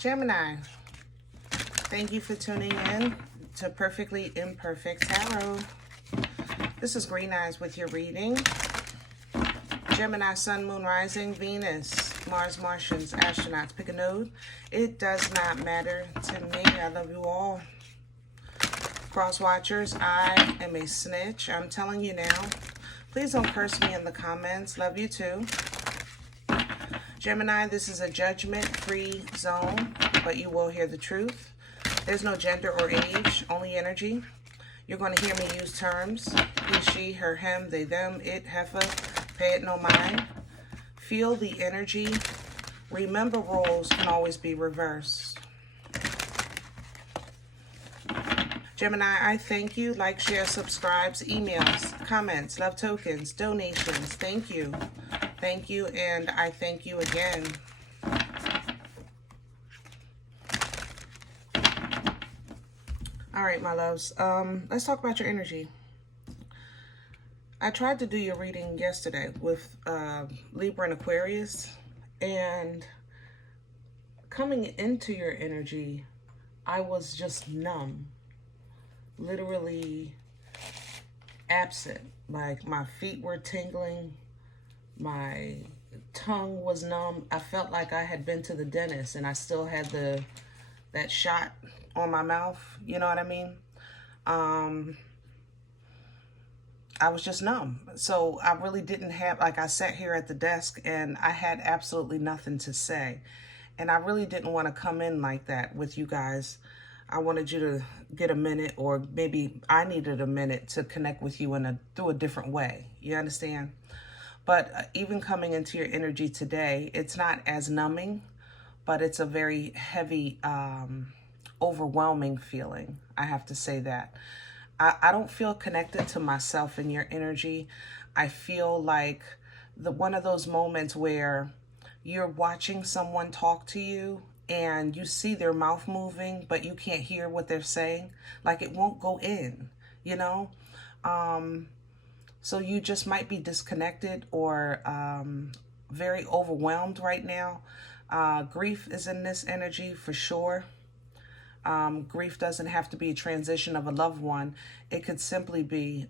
Gemini, thank you for tuning in to Perfectly Imperfect Tarot. This is Green Eyes with your reading. Gemini, Sun, Moon, Rising, Venus, Mars, Martians, astronauts. Pick a node. It does not matter to me. I love you all. Cross watchers, I am a snitch. I'm telling you now. Please don't curse me in the comments. Love you too. Gemini, this is a judgment-free zone, but you will hear the truth. There's no gender or age, only energy. You're going to hear me use terms. He, she, her, him, they, them, it, heifer. Pay it no mind. Feel the energy. Remember, roles can always be reversed. Gemini, I thank you. Like, share, subscribes, emails, comments, love tokens, donations. Thank you. Thank you, and I thank you again. All right, my loves. Let's talk about your energy. I tried to do your reading yesterday with Libra and Aquarius, and coming into your energy, I was just numb, literally absent. Like my feet were tingling. My tongue was numb. I felt like I had been to the dentist and I still had that shot on my mouth. You know what I mean? I was just numb. So I really didn't have, like I sat here at the desk and I had absolutely nothing to say. And I really didn't want to come in like that with you guys. I wanted you to get a minute, or maybe I needed a minute to connect with you through a different way. You understand? But even coming into your energy today, it's not as numbing, but it's a very heavy, overwhelming feeling. I have to say that. I don't feel connected to myself in your energy. I feel like one of those moments where you're watching someone talk to you and you see their mouth moving, but you can't hear what they're saying. Like it won't go in, you know? So you just might be disconnected or very overwhelmed right now. Grief is in this energy for sure. Grief doesn't have to be a transition of a loved one. It could simply be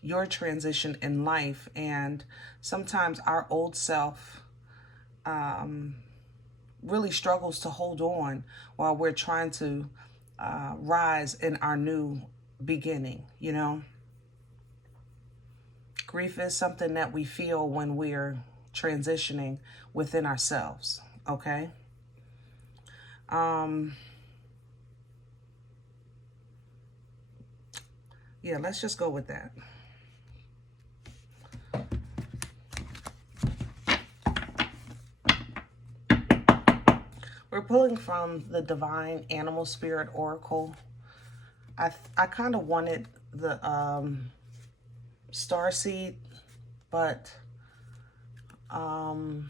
your transition in life. And sometimes our old self really struggles to hold on while we're trying to rise in our new beginning, you know? Grief is something that we feel when we're transitioning within ourselves, okay? Yeah, let's just go with that. We're pulling from the Divine Animal Spirit Oracle. I kind of wanted the Starseed, but I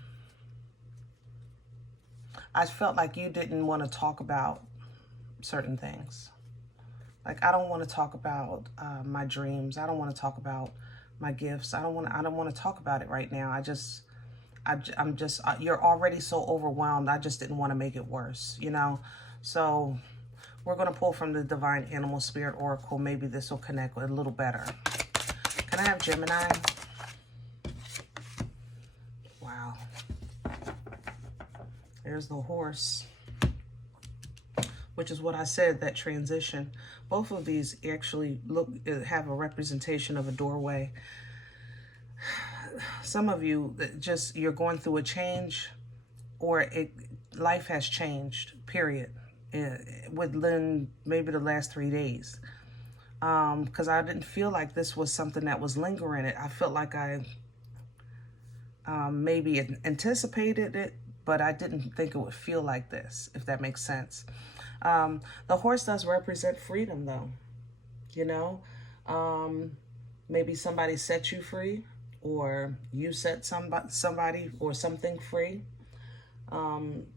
felt like you didn't want to talk about certain things. Like I don't want to talk about my dreams. I don't want to talk about my gifts. I don't want to talk about it right now. I'm just you're already so overwhelmed. I just didn't want to make it worse, you know? So we're going to pull from the Divine Animal Spirit Oracle. Maybe this will connect a little better. Can I have Gemini? Wow. There's the horse, which is what I said, that transition. Both of these actually have a representation of a doorway. Some of you, you're going through a change, or life has changed, period, within maybe the last 3 days. Because I didn't feel like this was something that was lingering. I felt like I maybe anticipated it, but I didn't think it would feel like this, if that makes sense. The horse does represent freedom, though. You know, maybe somebody set you free, or you set somebody or something free.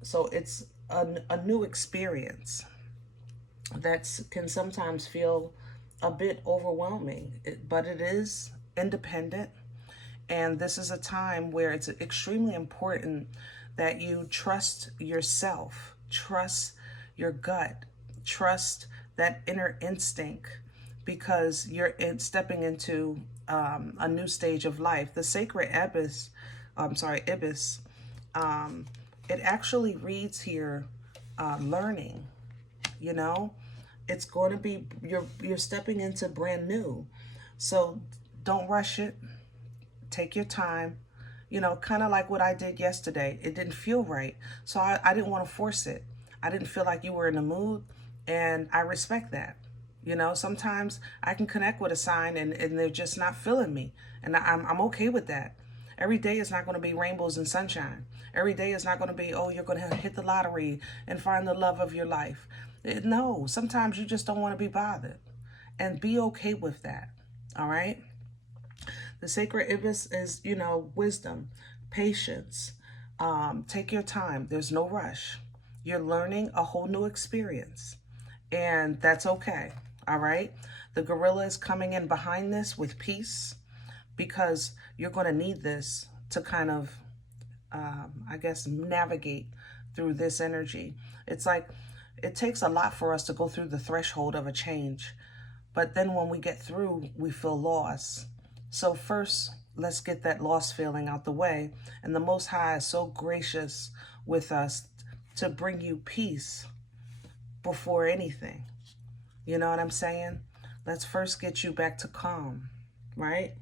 So it's a new experience that can sometimes feel a bit overwhelming, but it is independent. And this is a time where it's extremely important that you trust yourself, trust your gut, trust that inner instinct, because you're stepping into a new stage of life. The sacred ibis, it actually reads here, learning, you know. It's going to be, you're stepping into brand new. So don't rush it. Take your time. You know, kind of like what I did yesterday. It didn't feel right. So I didn't want to force it. I didn't feel like you were in the mood. And I respect that. You know, sometimes I can connect with a sign and they're just not feeling me. And I'm okay with that. Every day is not going to be rainbows and sunshine. Every day is not going to be, oh, you're going to hit the lottery and find the love of your life. No, sometimes you just don't want to be bothered. And be okay with that. All right? The sacred ibis is, you know, wisdom, patience. Take your time. There's no rush. You're learning a whole new experience. And that's okay. All right? The gorilla is coming in behind this with peace, because you're going to need this to kind of, I guess, navigate through this energy. It's like it takes a lot for us to go through the threshold of a change. But then when we get through, we feel lost. So first, let's get that lost feeling out the way. And the Most High is so gracious with us to bring you peace before anything. You know what I'm saying? Let's first get you back to calm, right?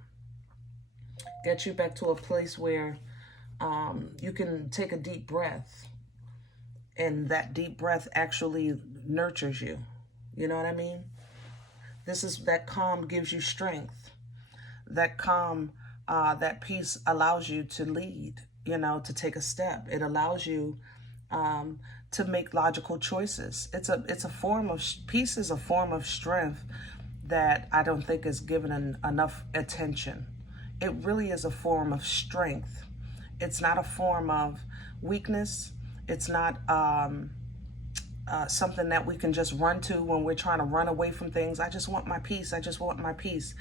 Get you back to a place where you can take a deep breath. And that deep breath actually nurtures you. You know what I mean? This is, that calm gives you strength. That calm, that peace allows you to lead, you know, to take a step. It allows you to make logical choices. It's a form of, peace is a form of strength that I don't think is given enough attention. It really is a form of strength. It's not a form of weakness. It's not something that we can just run to when we're trying to run away from things. I just want my peace. I just want my peace.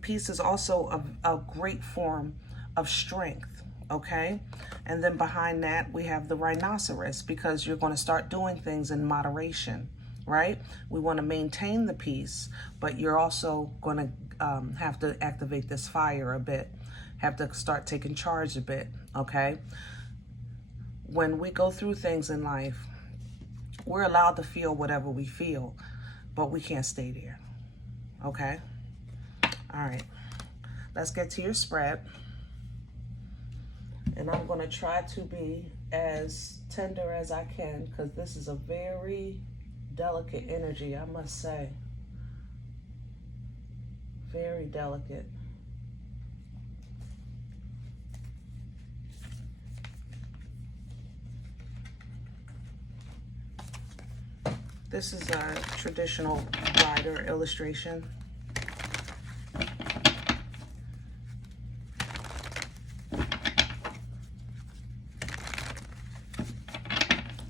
Peace is also a great form of strength, okay? And then behind that, we have the rhinoceros, because you're going to start doing things in moderation, right? We want to maintain the peace, but you're also going to have to activate this fire a bit, have to start taking charge a bit, okay? When we go through things in life, we're allowed to feel whatever we feel, but we can't stay there, okay? All right, let's get to your spread. And I'm going to try to be as tender as I can, because this is a very delicate energy, I must say. Very delicate. This is a traditional rider illustration.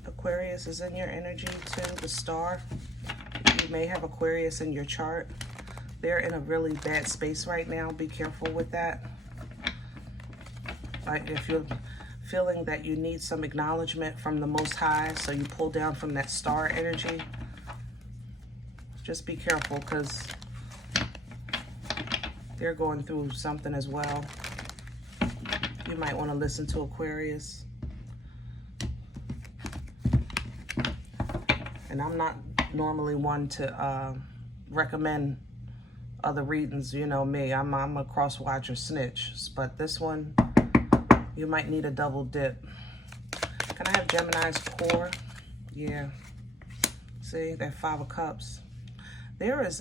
Aquarius is in your energy too, the star. You may have Aquarius in your chart. They're in a really bad space right now. Be careful with that. Like if you're feeling that you need some acknowledgement from the Most High, so you pull down from that star energy, just be careful, because they're going through something as well. You might want to listen to Aquarius. And I'm not normally one to recommend other readings, you know me. I'm a cross-watcher snitch, but this one, you might need a double dip. Can I have Gemini's core? Yeah. See, that 5 of Cups. There is,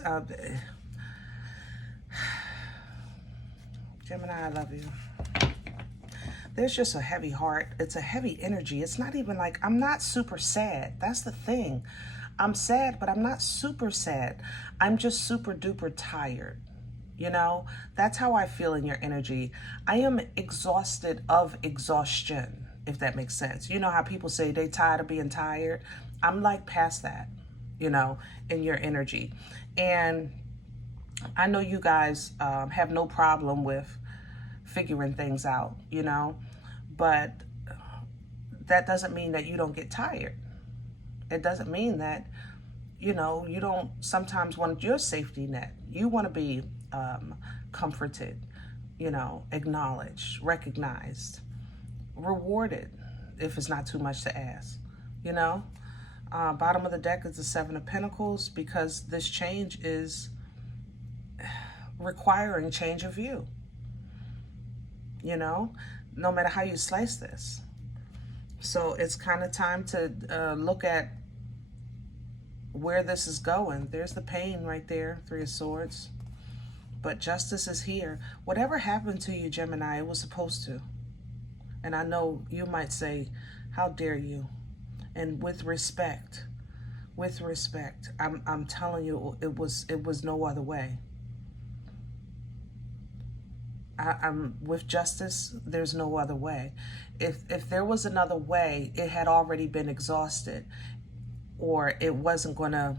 Gemini, I love you. There's just a heavy heart. It's a heavy energy. It's not even like, I'm not super sad. That's the thing. I'm sad, but I'm not super sad. I'm just super duper tired. You know, that's how I feel in your energy. I am exhausted of exhaustion, if that makes sense. You know how people say they tired of being tired? I'm like past that, you know, in your energy. And I know you guys have no problem with figuring things out, you know, but that doesn't mean that you don't get tired. It doesn't mean that, you know, you don't sometimes want your safety net. You want to be comforted, you know, acknowledged, recognized, rewarded, if it's not too much to ask, you know. Bottom of the deck is the Seven of Pentacles, because this change is requiring change of view, you know, no matter how you slice this. So it's kind of time to look at where this is going. There's the pain right there, Three of Swords. But justice is here. Whatever happened to you, Gemini, it was supposed to. And I know you might say, how dare you? And with respect, I'm telling you, it was no other way. I'm with justice, there's no other way. If there was another way, it had already been exhausted, or it wasn't going to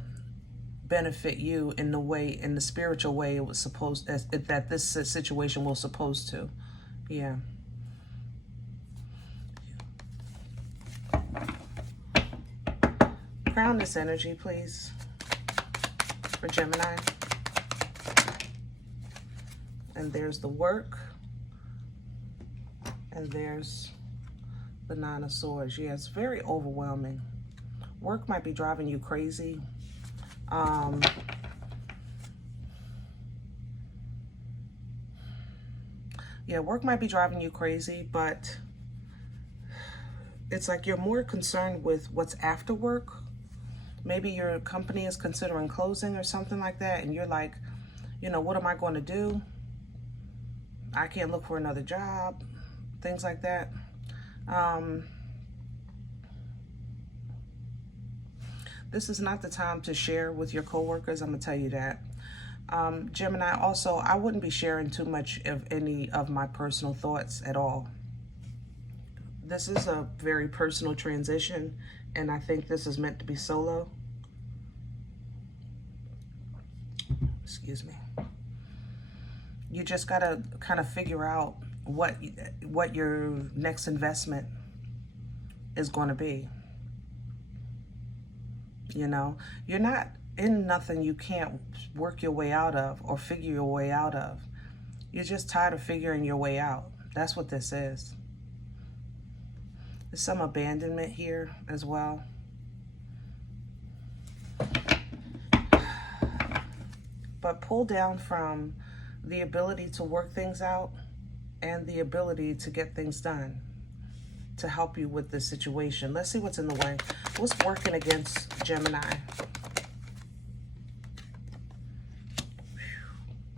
benefit you in the way, in the spiritual way it was supposed, that this situation was supposed to. Yeah. Crown this energy, please, for Gemini. And there's the work, and there's the Nine of Swords. Yeah, it's very overwhelming. Work might be driving you crazy. Yeah, work might be driving you crazy, but it's like you're more concerned with what's after work. Maybe your company is considering closing or something like that, and you're like, you know, what am I going to do? I can't look for another job, things like that. This is not the time to share with your coworkers, I'm going to tell you that. Gemini, also, I wouldn't be sharing too much of any of my personal thoughts at all. This is a very personal transition, and I think this is meant to be solo. Excuse me. You just got to kind of figure out what your next investment is going to be. You know, you're not in nothing you can't work your way out of or figure your way out of. You're just tired of figuring your way out. That's what this is. There's some abandonment here as well. But pull down from the ability to work things out and the ability to get things done to help you with this situation. Let's see what's in the way. What's working against Gemini?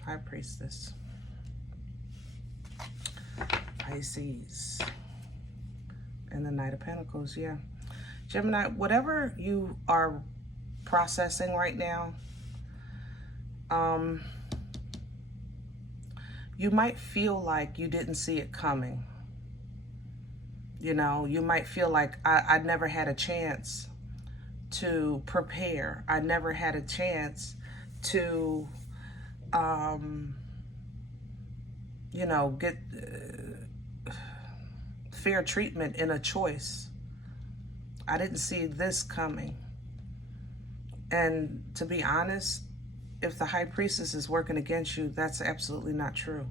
High Priestess. Pisces. And the Knight of Pentacles, yeah. Gemini, whatever you are processing right now, you might feel like you didn't see it coming. You know, you might feel like I never had a chance to prepare. I never had a chance to, you know, get fair treatment in a choice. I didn't see this coming. And to be honest, if the High Priestess is working against you, that's absolutely not true.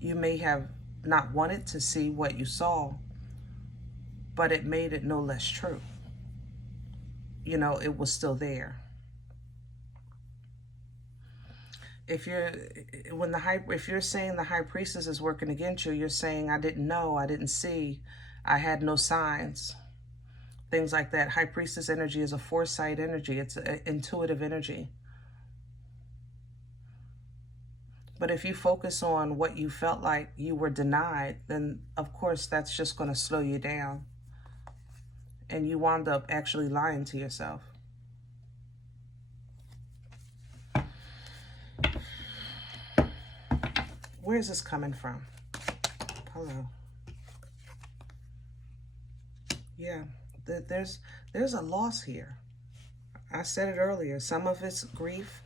You may have not wanted to see what you saw, but it made it no less true. You know, it was still there. If you're saying the High Priestess is working against you, you're saying, I didn't know, I didn't see, I had no signs, things like that. High Priestess energy is a foresight energy. It's an intuitive energy. But if you focus on what you felt like you were denied, then of course that's just going to slow you down. And you wound up actually lying to yourself. Where is this coming from? Hello. Yeah, there's a loss here. I said it earlier. Some of it's grief.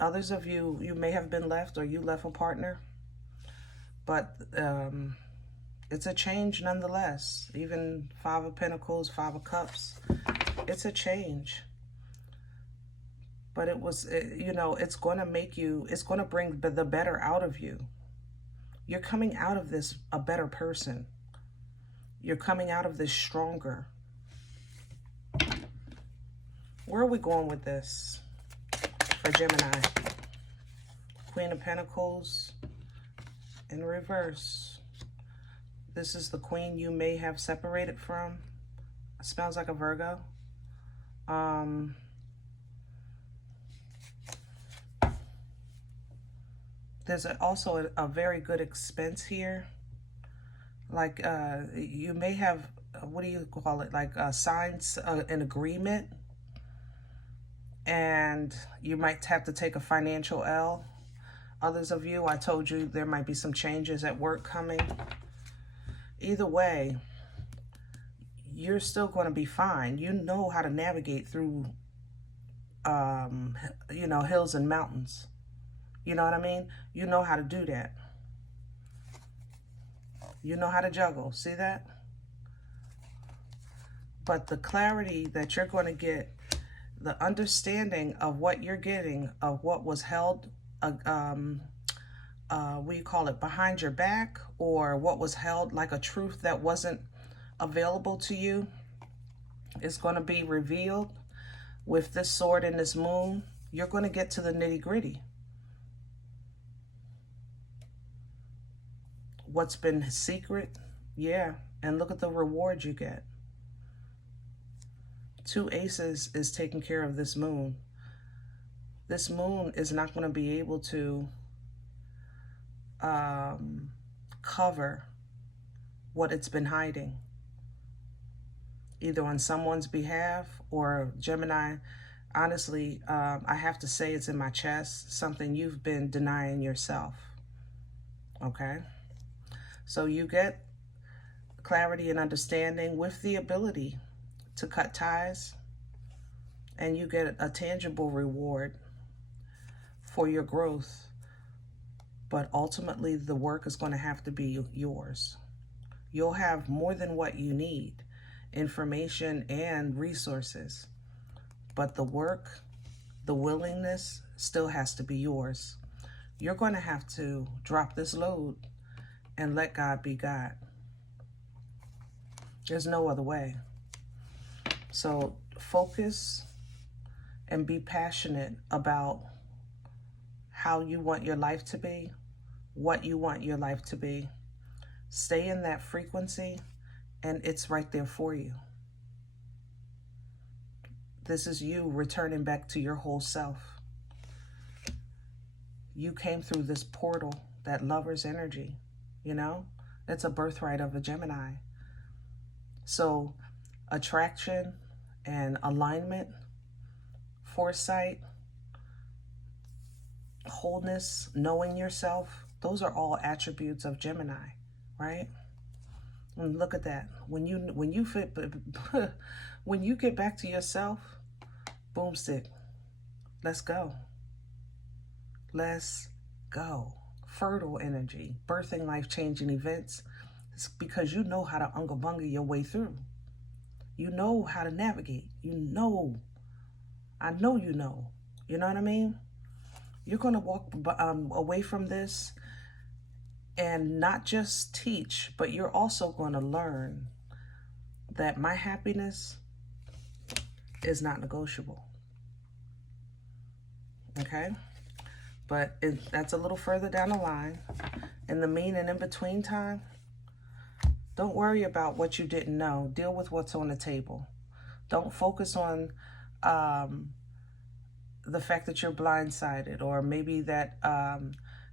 Others of you may have been left, or you left a partner. But It's a change nonetheless. Even Five of Pentacles, Five of Cups. It's a change. But it was, you know, it's going to make you, it's going to bring the better out of you. You're coming out of this a better person. You're coming out of this stronger. Where are we going with this for Gemini? Queen of Pentacles in reverse. This is the queen you may have separated from. It smells like a Virgo. There's also a very good expense here. Like you may have, what do you call it? Like signs an agreement. And you might have to take a financial L. Others of you, I told you there might be some changes at work coming. Either way, you're still going to be fine. You know how to navigate through, you know, hills and mountains. You know what I mean? You know how to do that. You know how to juggle. See that? But the clarity that you're going to get, the understanding of what you're getting, of what was held, what do you call it, behind your back, or what was held like a truth that wasn't available to you, is going to be revealed with this sword and this moon. You're going to get to the nitty-gritty. What's been secret, yeah, and look at the reward you get. Two aces is taking care of this moon. This moon is not going to be able to cover what it's been hiding, either on someone's behalf or Gemini. Honestly, I have to say it's in my chest, something you've been denying yourself. Okay? So you get clarity and understanding with the ability to cut ties, and you get a tangible reward for your growth. But ultimately, the work is going to have to be yours. You'll have more than what you need, information and resources. But the work, the willingness still has to be yours. You're going to have to drop this load and let God be God. There's no other way. So focus and be passionate about how you want your life to be, what you want your life to be. Stay in that frequency, and it's right there for you. This is you returning back to your whole self. You came through this portal, that lover's energy, you know? That's a birthright of a Gemini. So attraction and alignment, foresight, wholeness, knowing yourself, those are all attributes of Gemini, right? And look at that. When you fit, when you get back to yourself, boomstick. Let's go. Let's go. Fertile energy, birthing life-changing events. It's because you know how to unga-bunga your way through. You know how to navigate. You know. I know you know. You know what I mean? You're going to walk away from this and not just teach, but you're also going to learn that my happiness is not negotiable. Okay? But that's a little further down the line. In the mean and in between time, don't worry about what you didn't know. Deal with what's on the table. Don't focus on the fact that you're blindsided, or maybe that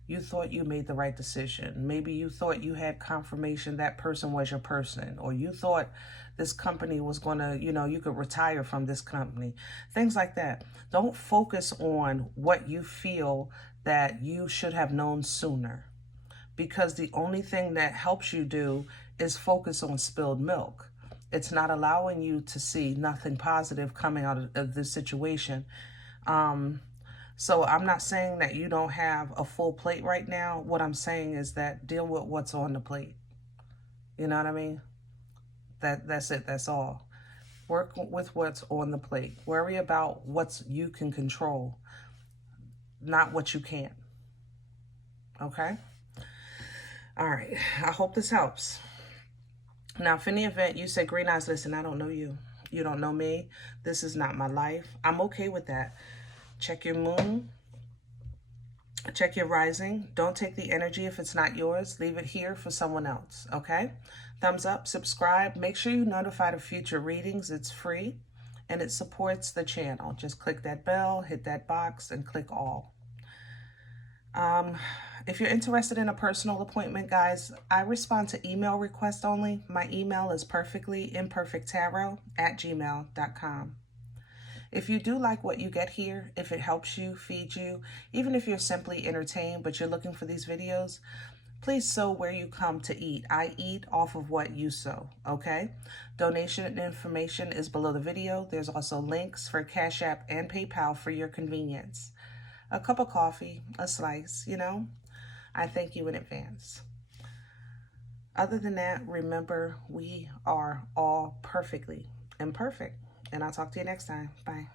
you thought you made the right decision. Maybe you thought you had confirmation that person was your person, or you thought this company was going to, you know, you could retire from this company. Things like that. Don't focus on what you feel that you should have known sooner, because the only thing that helps you do is focus on spilled milk. It's not allowing you to see nothing positive coming out of this situation. So I'm not saying that you don't have a full plate right now. What I'm saying is that deal with what's on the plate. You know what I mean? That's it. That's all. Work with what's on the plate. Worry about what you can control, not what you can't. Okay? All right. I hope this helps. Now, if in the event you say, Green Eyes, listen, I don't know you. You don't know me. This is not my life. I'm okay with that. Check your moon. Check your rising. Don't take the energy if it's not yours. Leave it here for someone else, okay? Thumbs up, subscribe. Make sure you're notified of future readings. It's free, and it supports the channel. Just click that bell, hit that box, and click all. If you're interested in a personal appointment, guys, I respond to email requests only. My email is perfectlyimperfecttarot@gmail.com. If you do like what you get here, if it helps you, feeds you, even if you're simply entertained but you're looking for these videos, please sow where you come to eat. I eat off of what you sow, okay? Donation information is below the video. There's also links for Cash App and PayPal for your convenience. A cup of coffee, a slice, you know? I thank you in advance. Other than that, remember, we are all perfectly imperfect. And I'll talk to you next time. Bye.